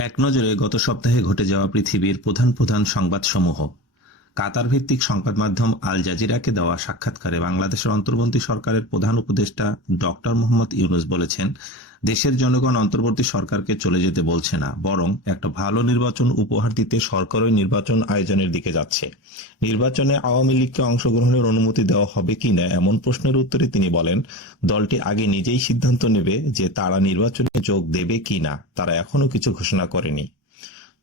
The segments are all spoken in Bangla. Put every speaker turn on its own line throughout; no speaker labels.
এক নজরে গত সপ্তাহে ঘটে যাওয়া পৃথিবীর প্রধান প্রধান সংবাদসমূহ। কাতার ভিত্তিক সংবাদ মাধ্যম আল জাজিরাকে দেওয়া সাক্ষাৎকারে বাংলাদেশের অন্তর্বর্তী সরকারের প্রধান উপদেষ্টা ডক্টর মোহাম্মদ ইউনুস বলেছেন, দেশের জনগণ অন্তর্বর্তী সরকারকে চলে যেতে বলছে না, বরং একটা ভালো নির্বাচন উপহার দিতে সরকারই নির্বাচন আয়োজনের দিকে যাচ্ছে। নির্বাচনে আওয়ামী লীগকে অংশগ্রহণের অনুমতি দেওয়া হবে কিনা এমন প্রশ্নের উত্তরে তিনি বলেন, দলটি আগে নিজেই সিদ্ধান্ত নেবে যে তারা নির্বাচনে যোগ দেবে কিনা তারা এখনও কিছু ঘোষণা করেনি।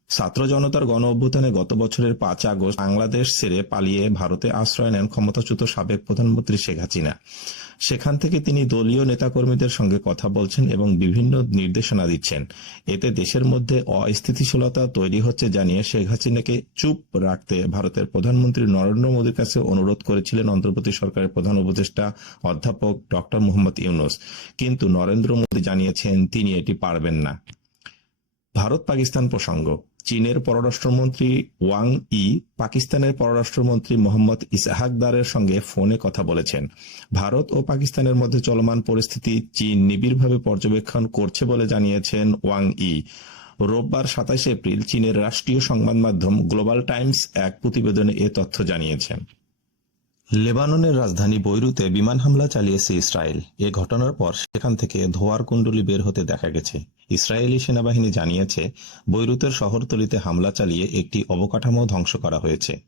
ছাত্র জনতার গণ অভ্যুত্থানে গত বছরের পাঁচ আগস্ট বাংলাদেশ ছেড়ে পালিয়ে ভারতে আশ্রয় নেন ক্ষমতাচ্যুত সাবেক প্রধানমন্ত্রী শেখ হাসিনা। সেখান থেকে তিনি দলীয় নেতাকর্মীদের সঙ্গে কথা বলছেন এবং বিভিন্ন নির্দেশনা দিচ্ছেন। এতে দেশের মধ্যে অস্থিতিশীলতা তৈরি হচ্ছে জানিয়ে শেখ হাসিনাকে চুপ রাখতে ভারতের প্রধানমন্ত্রী নরেন্দ্র মোদীর কাছে অনুরোধ করেছিলেন অন্তর্বর্তী সরকারের প্রধান উপদেষ্টা অধ্যাপক ডক্টর মোহাম্মদ ইউনুস। কিন্তু নরেন্দ্র মোদী জানিয়েছেন, তিনি এটি পারবেন না। ভারত পাকিস্তান প্রসঙ্গ। চীনের পররাষ্ট্রমন্ত্রী ওয়াং ই, পাকিস্তানের পররাষ্ট্রমন্ত্রী মোহাম্মদ ইসাহাকদারের সঙ্গে ফোনে কথা বলেছেন। ভারত ও পাকিস্তানের মধ্যে চলমান পরিস্থিতি চীন নিবিড়ভাবে পর্যবেক্ষণ করছে বলে জানিয়েছেন ওয়াং ই। রোববার সাতাশ এপ্রিল চীনের রাষ্ট্রীয় সংবাদ মাধ্যম গ্লোবাল টাইমস এক প্রতিবেদনে এ তথ্য জানিয়েছেন। লেবাননের রাজধানী বৈরুতে বিমান হামলা চালিয়েছে ইসরায়েল। এ ঘটনার পর সেখান থেকে ধোয়ার কুণ্ডলি বের হতে দেখা গেছে। ইসরায়েলি সেনাবাহিনী জানিয়েছে, বৈরুতের শহরতলিতে হামলা চালিয়ে একটি অবকাঠামো ধ্বংস করা হয়েছে।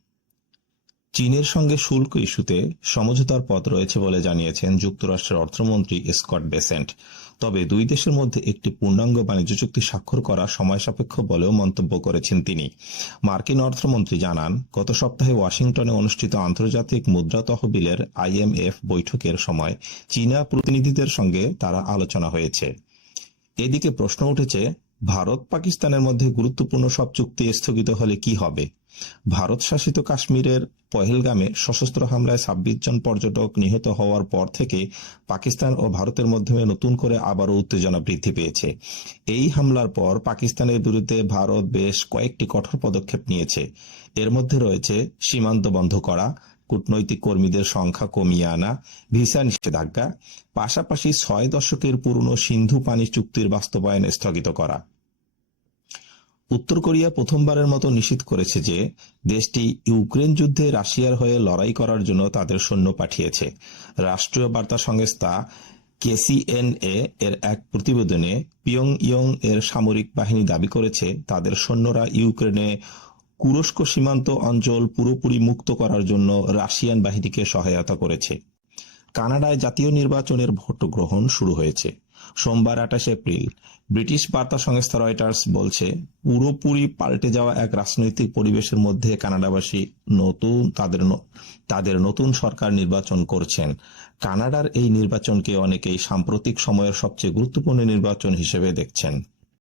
চীনের সঙ্গে শুল্ক ইস্যুতে সমঝোতার পথ রয়েছে বলে জানিয়েছেন যুক্তরাষ্ট্রের অর্থমন্ত্রী স্কট বেসেন্ট। তবে দুই দেশের মধ্যে একটি পূর্ণাঙ্গ বাণিজ্য চুক্তি স্বাক্ষর করা সময় সাপেক্ষ বলেও মন্তব্য করেছেন তিনি। মার্কিন অর্থমন্ত্রী জানান, গত সপ্তাহে ওয়াশিংটনে অনুষ্ঠিত আন্তর্জাতিক মুদ্রা তহবিলের আইএমএফ বৈঠকের সময় চীনা প্রতিনিধিদের সঙ্গে তারা আলোচনা হয়েছে। এদিকে প্রশ্ন উঠেছে, ভারত পাকিস্তানের মধ্যে গুরুত্বপূর্ণ সব চুক্তি স্থগিত হলে কি হবে? ভারত শাসিত কাশ্মীরের পহেলগামে সশস্ত্র হামলায় ছাব্বিশ জন পর্যটক নিহত হওয়ার পর থেকে পাকিস্তান ও ভারতের মধ্যে নতুন করে আবারও উত্তেজনা বৃদ্ধি পেয়েছে। এই হামলার পর পাকিস্তানের বিরুদ্ধে ভারত বেশ কয়েকটি কঠোর পদক্ষেপ নিয়েছে। এর মধ্যে রয়েছে সীমান্ত বন্ধ করা কূটনৈতিক কর্মীদের সংখ্যা কমিয়ে আনা, ভিসা নিষেধাজ্ঞা, পাশাপাশি ছয় দশকের পুরনো সিন্ধু পানি চুক্তির বাস্তবায়ন স্থগিত করা। উত্তর কোরিয়া প্রথমবারের মতো নিশ্চিত করেছে যে, দেশটি ইউক্রেন যুদ্ধে রাশিয়ার হয়ে লড়াই করার জন্য তাদের সৈন্য পাঠিয়েছে। রাষ্ট্রীয় বার্তা সংস্থা কেসিএনএ এর এক প্রতিবেদনে পিয়ং ইয়ং এর সামরিক বাহিনী দাবি করেছে, তাদের সৈন্যরা ইউক্রেনে কুরস্ক সীমান্ত অঞ্চল পুরোপুরি মুক্ত করার জন্য রাশিয়ান বাহিনীকে সহায়তা করেছে। কানাডায় জাতীয় নির্বাচনের ভোট গ্রহণ শুরু হয়েছে। সোমবার আঠাশ এপ্রিল ব্রিটিশ বার্তা সংস্থা রয়টার্স বলছে, পুরোপুরি পাল্টে যাওয়া এক রাজনৈতিক পরিবেশের মধ্যে কানাডাবাসী নতুন, তাদের তাদের নতুন সরকার নির্বাচন করছেন। কানাডার এই নির্বাচনকে অনেকেই সাম্প্রতিক সময়ের সবচেয়ে গুরুত্বপূর্ণ নির্বাচন হিসেবে দেখছেন।